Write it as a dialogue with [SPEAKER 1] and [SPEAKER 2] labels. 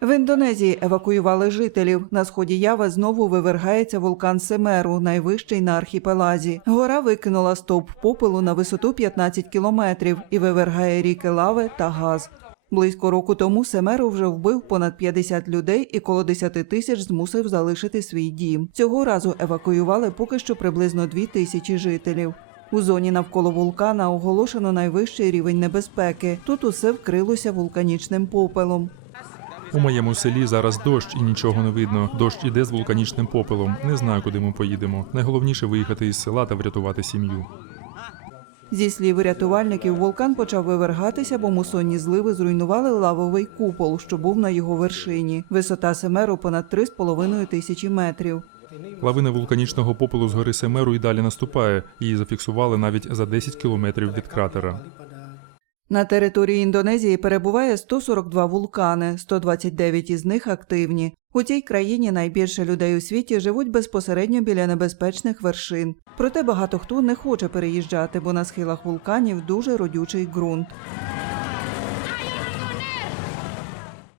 [SPEAKER 1] В Індонезії евакуювали жителів. На сході Яви знову вивергається вулкан Семеру, найвищий на архіпелазі. Гора викинула стовп попелу на висоту 15 кілометрів і вивергає ріки лави та газ. Близько року тому Семеру вже вбив понад 50 людей і коло 10 тисяч змусив залишити свій дім. Цього разу евакуювали поки що приблизно 2 тисячі жителів. У зоні навколо вулкана оголошено найвищий рівень небезпеки. Тут усе вкрилося вулканічним попелом.
[SPEAKER 2] У моєму селі зараз дощ і нічого не видно. Дощ іде з вулканічним попелом. Не знаю, куди ми поїдемо. Найголовніше виїхати із села та врятувати сім'ю.
[SPEAKER 1] Зі слів рятувальників, вулкан почав вивергатися, бо мусонні зливи зруйнували лавовий купол, що був на його вершині. Висота Семеру понад 3,5 тисячі метрів.
[SPEAKER 2] Лавина вулканічного попелу з гори Семеру і далі наступає. Її зафіксували навіть за 10 кілометрів від кратера.
[SPEAKER 1] На території Індонезії перебуває 142 вулкани, 129 із них активні. У цій країні найбільше людей у світі живуть безпосередньо біля небезпечних вершин. Проте багато хто не хоче переїжджати, бо на схилах вулканів дуже родючий ґрунт.